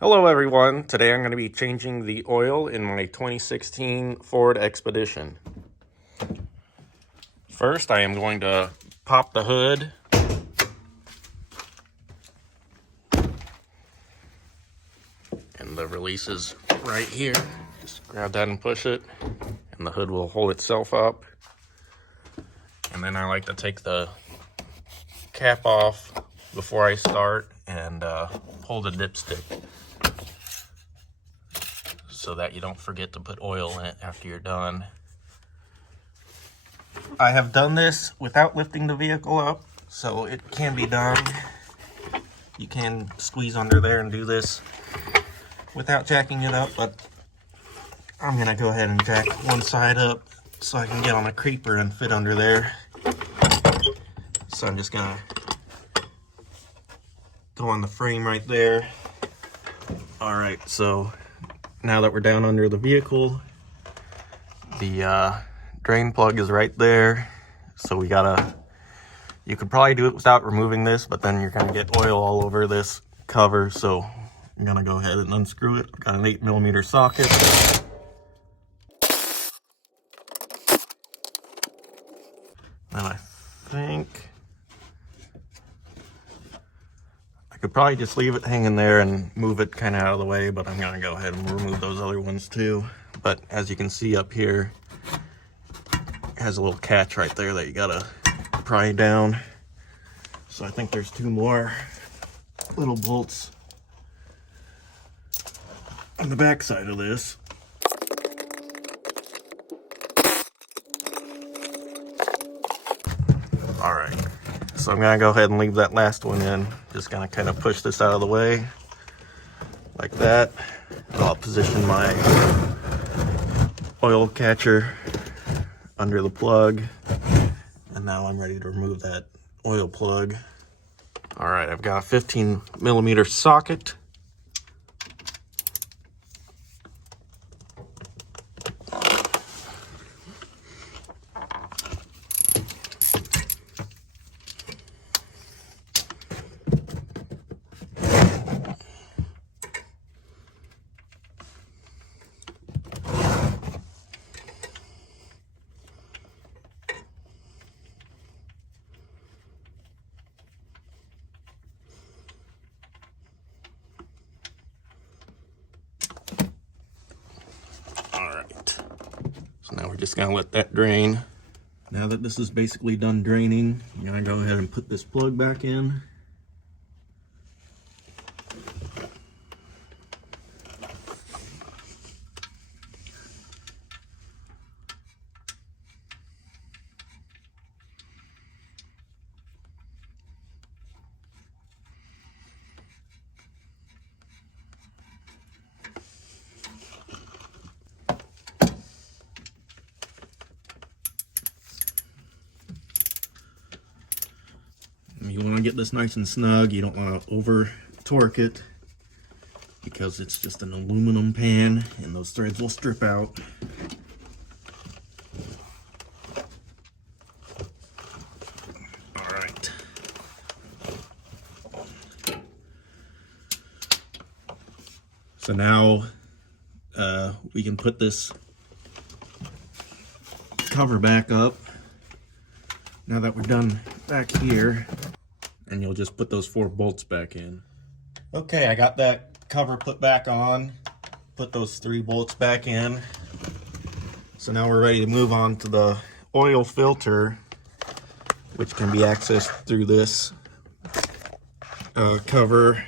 Hello everyone, today I'm going to be changing the oil in my 2016 Ford Expedition. First I am going to pop the hood. And the release is right here. Just grab that and push it and the hood will hold itself up. And then I like to take the cap off before I start and pull the dipstick, so that you don't forget to put oil in it after you're done. I have done this without lifting the vehicle up, so it can be done. You can squeeze under there and do this without jacking it up, but I'm gonna go ahead and jack one side up so I can get on a creeper and fit under there. So I'm just gonna go on the frame right there. All right, so now that we're down under the vehicle, the drain plug is right there. So you could probably do it without removing this, but then you're gonna get oil all over this cover. So I'm gonna go ahead and unscrew it. I've got an 8mm socket. And I think I could probably just leave it hanging there and move it kind of out of the way, but I'm gonna go ahead and remove those other ones too. But as you can see up here, it has a little catch right there that you gotta pry down. So I think there's two more little bolts on the back side of this. All right, so I'm gonna go ahead and leave that last one in. Just gonna kind of push this out of the way like that. And I'll position my oil catcher under the plug. And now I'm ready to remove that oil plug. All right, I've got a 15mm socket. So now we're just gonna let that drain. Now that this is basically done draining, I'm gonna go ahead and put this plug back in. You want to get this nice and snug. You don't want to over torque it because it's just an aluminum pan and those threads will strip out. All right. So now we can put this cover back up. Now that we're done back here, and you'll just put those 4 bolts back in. Okay, I got that cover put back on, put those 3 bolts back in. So now we're ready to move on to the oil filter, which can be accessed through this cover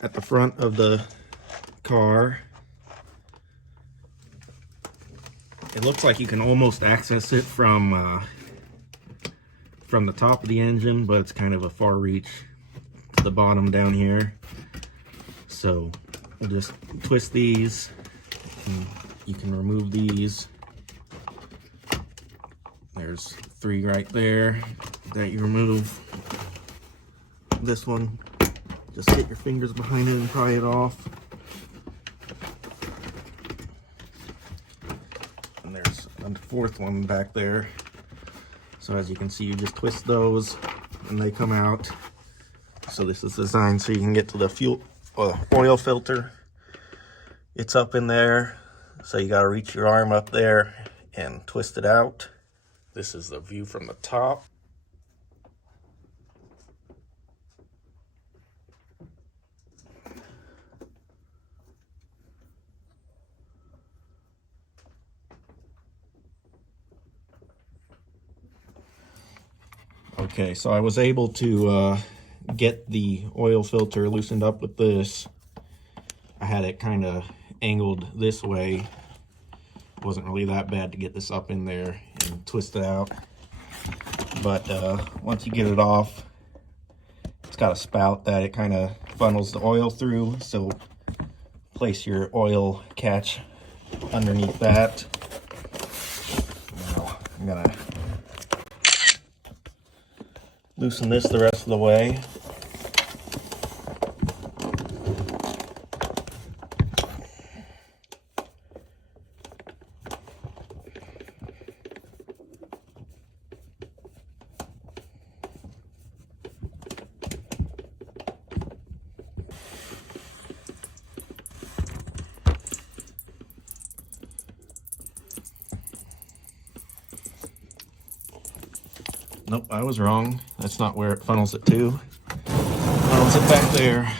at the front of the car. It looks like you can almost access it from the top of the engine, but it's kind of a far reach to the bottom down here. So we'll just twist these, and you can remove these. There's 3 right there that you remove. This one, just get your fingers behind it and pry it off. And there's a 4th one back there. So as you can see, you just twist those and they come out. So this is designed so you can get to the fuel oil filter. It's up in there, so you got to reach your arm up there and twist it out. This is the view from the top. Okay, so I was able to get the oil filter loosened up with this. I had it kind of angled this way. It wasn't really that bad to get this up in there and twist it out. But once you get it off, it's got a spout that it kind of funnels the oil through. So place your oil catch underneath that. Now I'm gonna loosen this the rest of the way. Nope, I was wrong. That's not where it funnels it to. It funnels it back there.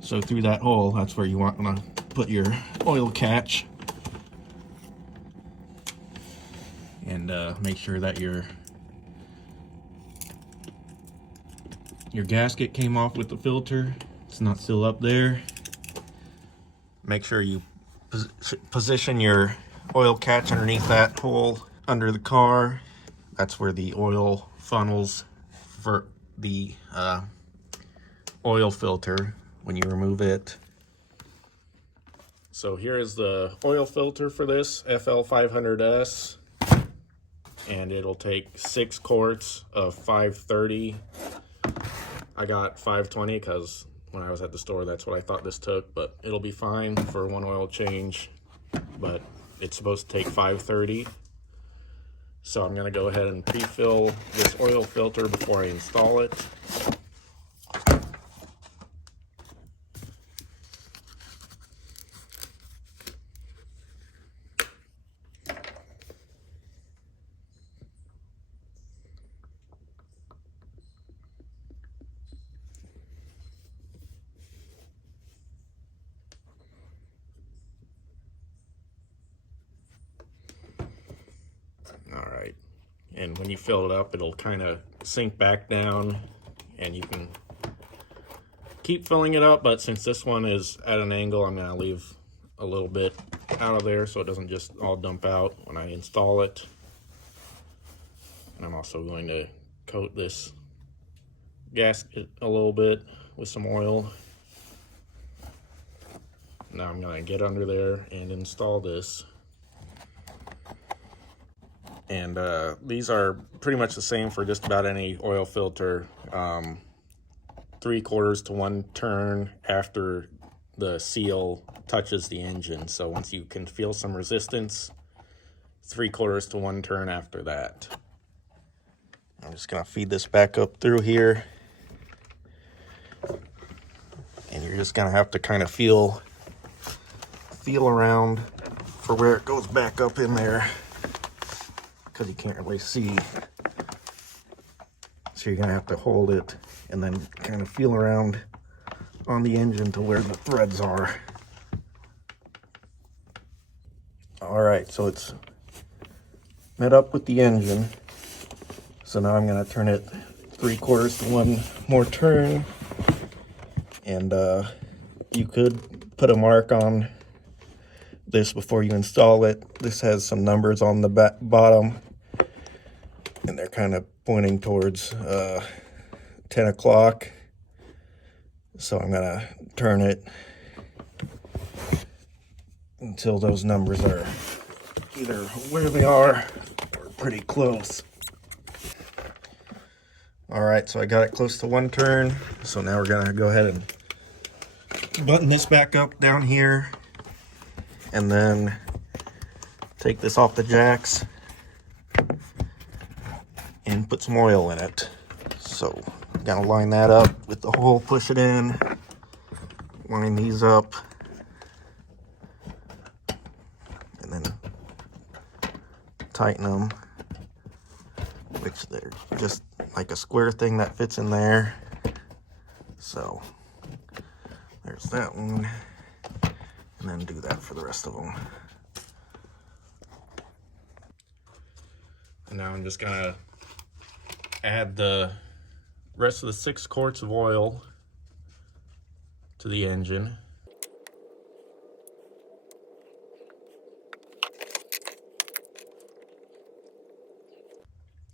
So through that hole, that's where you want to put your oil catch. And make sure that your gasket came off with the filter. It's not still up there. Make sure you position your oil catch underneath that hole under the car. That's where the oil funnels for the oil filter when you remove it. So here is the oil filter for this FL500S, and it'll take 6 quarts of 530. I got 520 because when I was at the store, that's what I thought this took, but it'll be fine for one oil change, but it's supposed to take 530. So I'm going to go ahead and pre-fill this oil filter before I install it. Alright, and when you fill it up, it'll kind of sink back down, and you can keep filling it up, but since this one is at an angle, I'm going to leave a little bit out of there so it doesn't just all dump out when I install it. And I'm also going to coat this gasket a little bit with some oil. Now I'm going to get under there and install this. And these are pretty much the same for just about any oil filter. 3/4 to 1 turn after the seal touches the engine. So once you can feel some resistance, 3/4 to 1 turn after that. I'm just gonna feed this back up through here. And you're just gonna have to kind of feel around for where it goes back up in there, because you can't really see. So you're gonna have to hold it and then kind of feel around on the engine to where the threads are. All right, so it's met up with the engine. So now I'm gonna turn it 3/4 to 1 more turn. And you could put a mark on this before you install it. This has some numbers on the bottom, and they're kind of pointing towards 10 o'clock. So I'm gonna turn it until those numbers are either where they are or pretty close. All right, so I got it close to 1 turn. So now we're gonna go ahead and button this back up down here, and then take this off the jacks and put some oil in it. So I'm gonna line that up with the hole, push it in, line these up, and then tighten them, which they're just like a square thing that fits in there. So there's that one, and then do that for the rest of them. And now I'm just gonna add the rest of the 6 quarts of oil to the engine.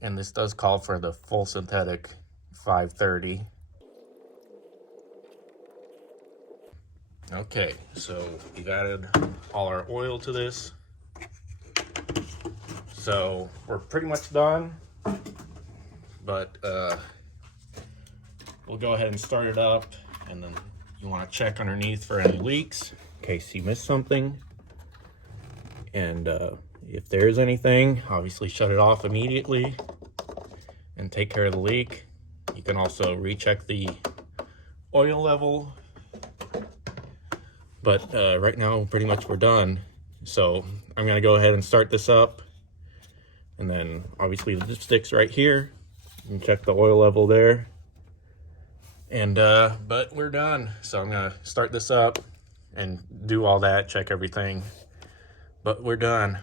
And this does call for the full synthetic 530. Okay, so we've added all our oil to this. So we're pretty much done, but we'll go ahead and start it up, and then you want to check underneath for any leaks in case you missed something. And if there's anything, obviously shut it off immediately and take care of the leak. You can also recheck the oil level. But right now, pretty much we're done. So I'm gonna go ahead and start this up. And then obviously the dipstick's right here. You can check the oil level there. And but we're done. So I'm gonna start this up and do all that, check everything. But we're done.